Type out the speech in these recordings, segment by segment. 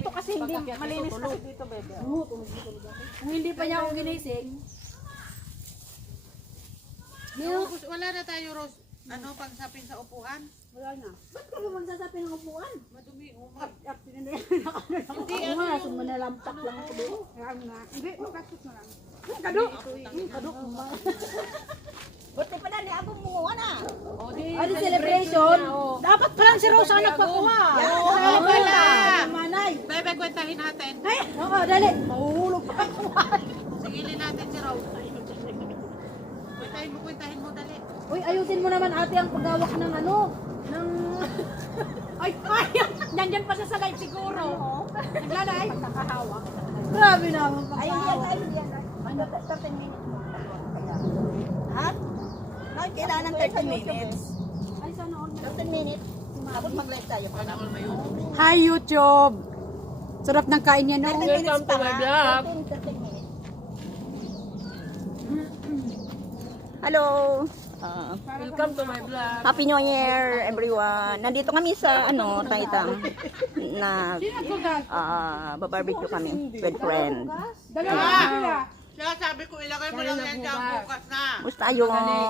Dito kasi hindi malinis kasi dito, bebe. Kung hindi pa niya ako ginising. Wala na tayo, Rose. Ano, pangsapin sa upuan? Wala na. Ba't ka ba magsasapin ng upuan? Madumi, Hindi, ano nga, sumanalampak lang ako doon. Hindi, magkastos na lang. Kadok! Buti pa na, ni Abong mo na. Ano celebration? Dapat pala si Rosa ang nagpakuha. Oo, wala. Manay. Bebe, kwentahin natin. Oo, dali. Mahuhulog pa ako. Sigilin natin si Rose. Kwentahin mo, dali. Uy, ayusin mo naman ate ang paghawak ng ano, ng... Ay, nandyan pa siya sa live siguro. Naglalay. Nakahawak. Grabe naman Ay, paghawak. yan. Ano, 13 minutes mo. Ha? No, kailangan ng 13 minutes. Ay, sana all. 13 minutes. Tapos mag-live tayo. Hi, YouTube! Sarap ng kain niya, no? 13 minutes pa nga. 13 minutes. Hello! Welcome to my vlog. Happy New Year, everyone. Nandito kami sa, Taitang, na babarbecue kami with friends. Kaya sabi ko, ilagay mo lang yan dyan bukas na.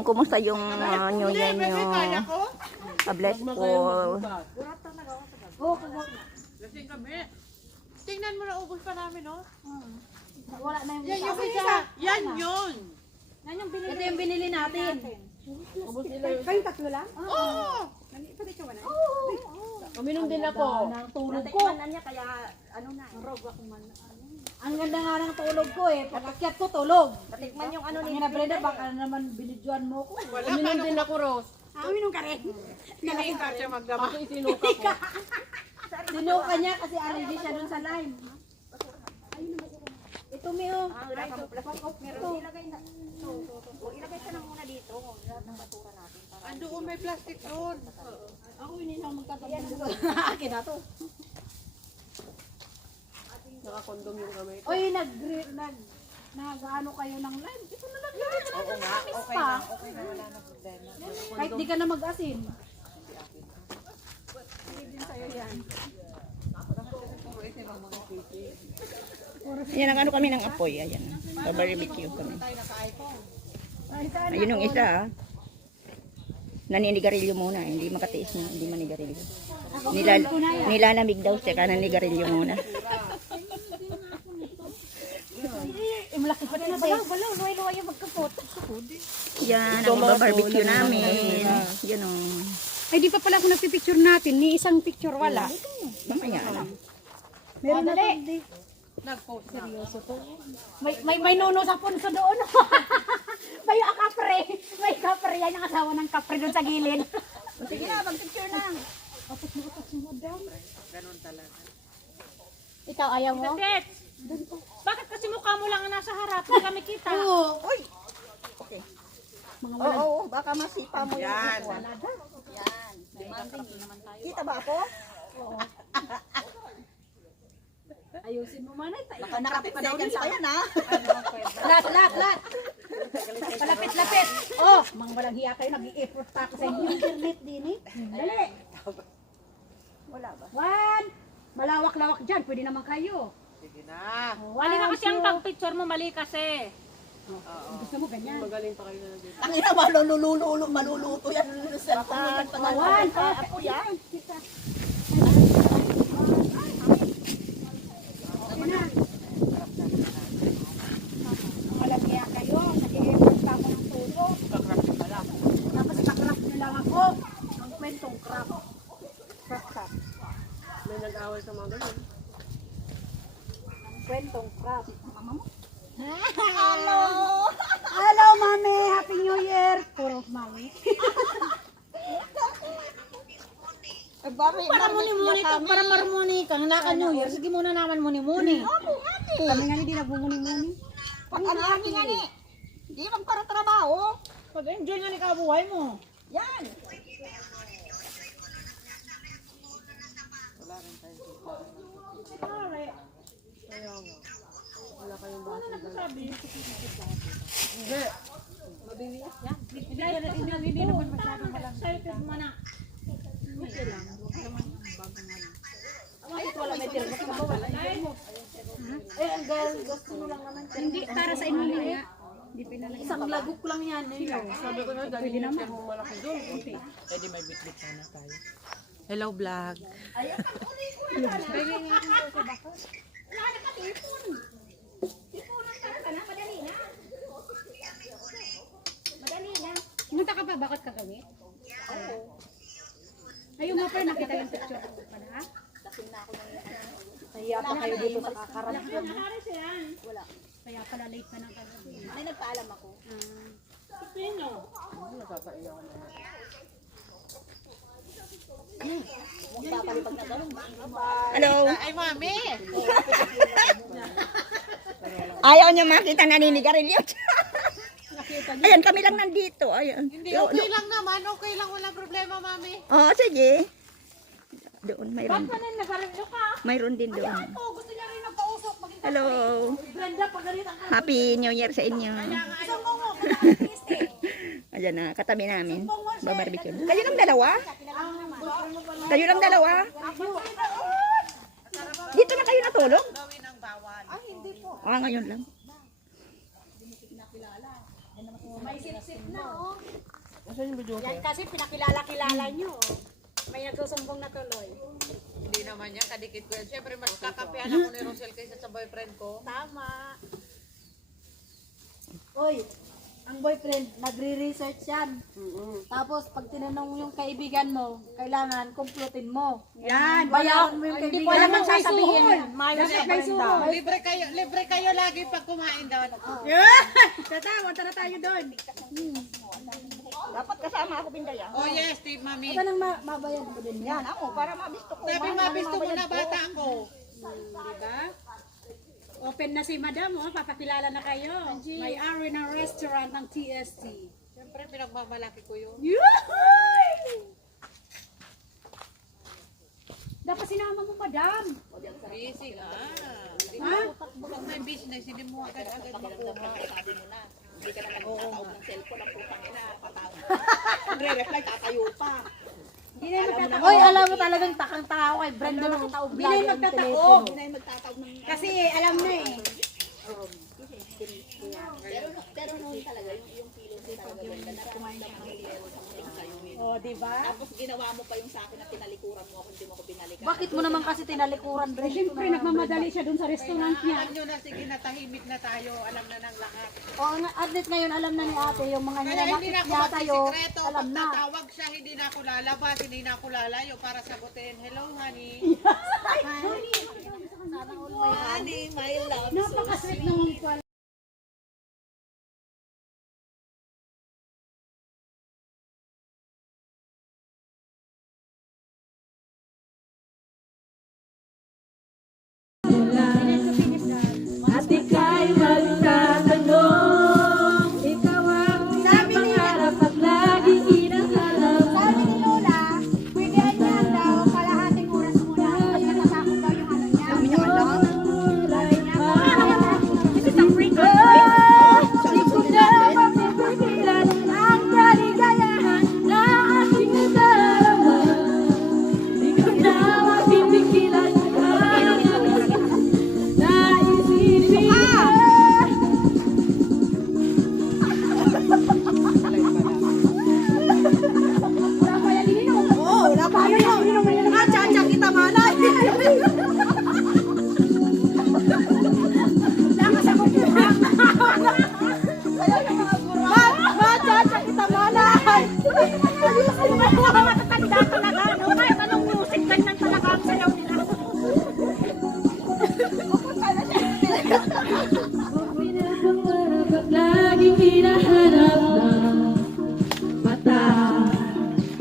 Kumusta yung New Year Bebe, kaya nyo? ko? Blessful. Lasing kami. Tingnan mo na, ubos pa namin, no? Wala na yung... Yan yung isa. Yan yun. Ito yung binili natin. Kayong tatlo lang? Oo. Uminom din ako. Ng tulog ko. Natikman na niya, kaya Ang ganda nga ng tulog ko eh. Pag-akyat ko, tulog. natikman yung ano Ang ni ina Brenda, baka naman binidyoan mo ko. Uminom din ako, Rose. Uminom ka rin. Nakita siya magdama. Sinuka niya kasi allergy siya dun sa lime. Ito, Mio. Ilagay na. Ilagay ka na muna dito. Ng basura natin. Ando, may plastic doon. Ako hindi na magkatabi. Akin na to. Nakakondom yung kamay. Uy, nag-ano kayo ng lime. Ito na lang yun. Oo nga, okay na. Okay na, wala na problema. Kahit di ka na mag-asin. Yan ang ano kami ng apoy. Ayan. Barbecue kami. Ayun yung isa. Naninigarilyo muna. Hindi makatiis na. Hindi manigarilyo. Nilalamig daw siya. Kaya naninigarilyo muna. Malaki pa na sa'yo. Wala, luway-luway yung magkapot. Yan ang barbecue namin. Yan o. Ay, di pa pala ako nagpipicture natin. Ni isang picture wala. Mamaya. Meron na to. Nag-post na. Seryoso to. May nuno sa punso doon. May kapre. May kapre. Yan ang asawa ng kapre doon sa gilid. Sige na, mag-picture na. Ganun talaga. Ikaw ayaw mo? Bakit kasi mukha mo lang nasa harap? Hindi kami kita. Oo. Uy! Okay. Oo, baka masipa mo yung Yan. upuan. Yan. Kita ba ako? Ayusin mo man. Baka nakapit-second sa yan, ha? Lat. Palapit. Oh, mang walang hiya kayo. Nag-i-effort pa ako sa inyo. Internet din eh. Dali. Wala ba? One. Malawak-lawak dyan. Pwede naman kayo. Sige na. Mali na kasi ang pag-picture mo, mali kasi. Gusto mo ganyan. Magaling pa kayo na dito. Ang ina, maluluto yan. Cellphone yan. One. Apo yan. Walang hiya kayo. Nag-i-effort pa ako ng tulo. Tapos kakrap nyo lang ako. Ang kwentong crap. Crap. May nag-away sa mga ganun. Ang kwentong crap. Hello! Hello, Mami! Happy New Year! Puro Mami. Para muni-muni ka, para marmuni ka. Naka New Year, sige muna naman muni-muni. Kami nga hindi nagbumuni-muni. Pag-ani nga ni. Hindi lang para trabaho. Pag-enjoy nga ni kabuhay mo. Yan. Wala kayong baso. Hindi naman masyadong malaki. Excited mo na. Okay lang. Bakit wala may tira? Bakit wala may tira mo? Eh, ang gusto mo lang naman. Hindi, para sa inyo nga. Isang lagok lang yan. Sabi ko na, dahil yung share mong malaki doon. Pwede may bit-bit sana tayo. Hello, vlog. Pumunta ka ba? Bakit kagabi? Oo. Ayun nga pa rin, nakita yung picture ko pala, ha? Nahiya pa kayo dito sa kakarap. Wala. Kaya pala late ka ng kagabi. May nagpaalam ako. Magpapalipag na ganun. Hello. Ay, mami! Ayaw niyo makita naninigarilyo. Ayan, kami lang nandito. Ayan. Hindi, okay lang naman. Okay lang, walang problema, mami. Oo, sige. Doon, mayroon. Kanan nagarilyo ka? Mayroon din doon. Oo, gusto niya rin magkausap. Hello. Brenda, pagalitan ka. Happy New Year sa inyo. Ayan na, katabi namin. Babarbecue. Kayo lang dalawa? Kayo lang dalawa? Dito na kayo natulog? Gawin ang bawal. Ah, ngayon lang. May sip-sip na, oh. Nasaan yung video? Yan kasi pinakilala-kilala nyo. May nagsusumbong na tuloy. Hindi naman yan, kadikit ko yan. Siyempre, mas kakampihan ako ni Rosel kaysa sa boyfriend ko. Tama. Oy, ang boyfriend, nagre-research yan. Tapos, pag tinanong yung kaibigan mo, kailangan kumplutin mo. Yan. Bayaran mo yung Hindi kaibigan ko alam mo. ang sasabihin. May suhol. Libre kayo lagi pag kumain doon. Tatawa, tara tayo doon. Dapat kasama ako, Pindaya. Oh yes, Steve, mami. Ito nang mabayad mo din. Yan, ako, para mabisto ko. Sabi mabisto mo na bata ko. Diba? Open na si Madam, oh. Papakilala na kayo. May-ari ng restaurant ng TST. Siyempre, pinagmamalaki ko yun. Dapat sinama mo, Madam. Busy nga. Pag may business, hindi mo agad-agad makuha. Hindi ka na nagtataob ng cellphone ang putang ina, patawag. Nagre-reply, tatayo pa. Hindi na yung magtataob. Oy, alam mo talagang takang tao kay Brenda na kataob Hindi na yung lagi ang magtataob. telepono. Hindi na yung magtataob ng... Kasi alam na eh. Pero noon talaga, yung kilo talaga ganda na kumain ng mga kilo sa sa'yo. O, diba? Tapos ginawa mo pa yung sa akin na tinalikuran mo ako, hindi mo ko binalikan. Bakit mo naman kasi tinalikuran, Brenda? Siyempre, nagmamadali siya dun sa restaurant niya. Alam nyo na, sige na, tahimik na tayo. Alam na ng lahat. O, at least ngayon alam na ni ate yung mga Kaya hindi nilalakit na ako niya tayo. magsisikreto. Alam Pag na. tatawag siya, hindi na ako lalabas, hindi na ako lalayo para sagutin. Hello, honey. Honey, my love. Napaka-sweet naman pala. At ika'y magtatanong, ikaw ang pangarap at laging hinahanap. Sabi ni Lola, pwede niya daw kalahating oras muna. Kasi natatakot daw yung ano niya. Sabi niya, alam. This is a free Di ko na mapipigilan ang kaligayahan na aking nadarama. Di ko na mapipigilan ang naisipin ka. Wala pa yan ininom. Oo, wala pa yun. Ah, chacha kita malay. Nakasabog mo lang. Machacha kita malay! Ayusin mo mga matatanda talaga. No? Kahit anong music, ganyan talaga ang sayaw nila. Pinapangarap at laging hinahanap ng mata.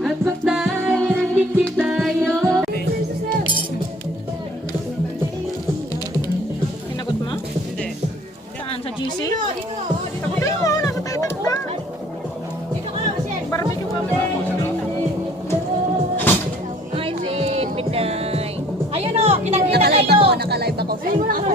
At pag tayo nakikita yun. Sinagot mo? Hindi. Saan? Sa GC? Sagutin mo, nasa Titan ka. Barbecue ka mo. Hi, Sid, Pinday. Ayun o, kinagkita Nakalive kayo. ako, nakalive ako. Ay, wala ka.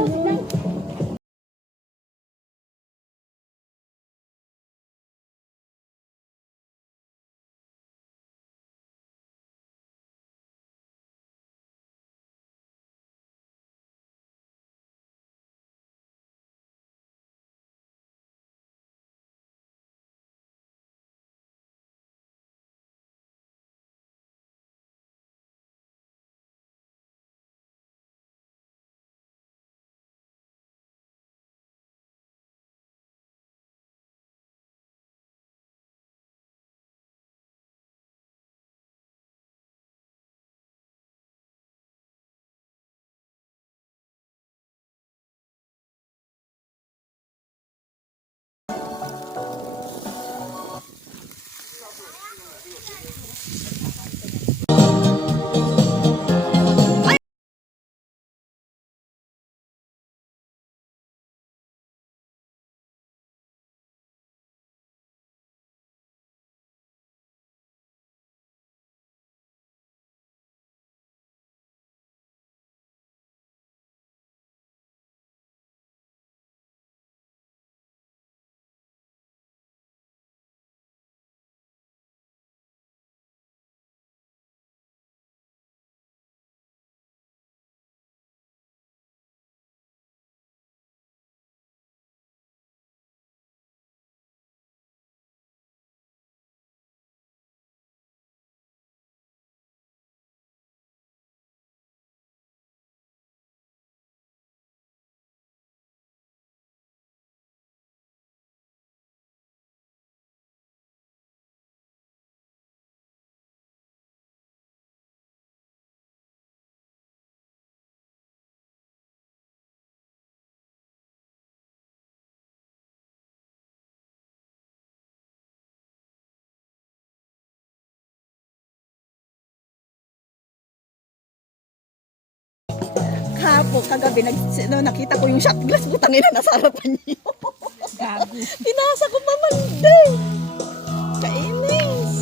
ako kagabi, nakita ko yung shot glass, butang ina, nasa harapan niyo. Gago. Pinasa ko pa man din. Kainis.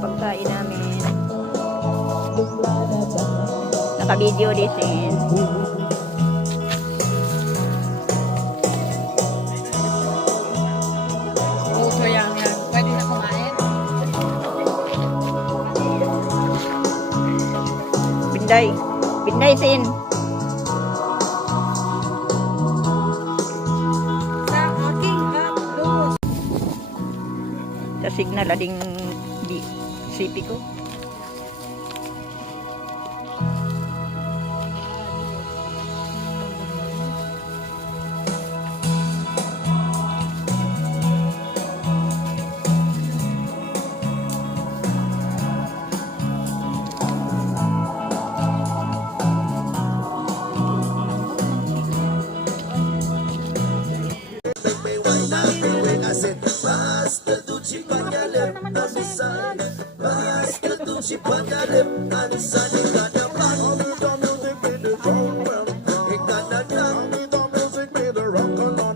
Pagkain namin. Naka-video din. Puso yan. Pwede na kumain. Binday. Binday, Sin. Sa aking haplos. Sa signal, ading di city ko. Rock on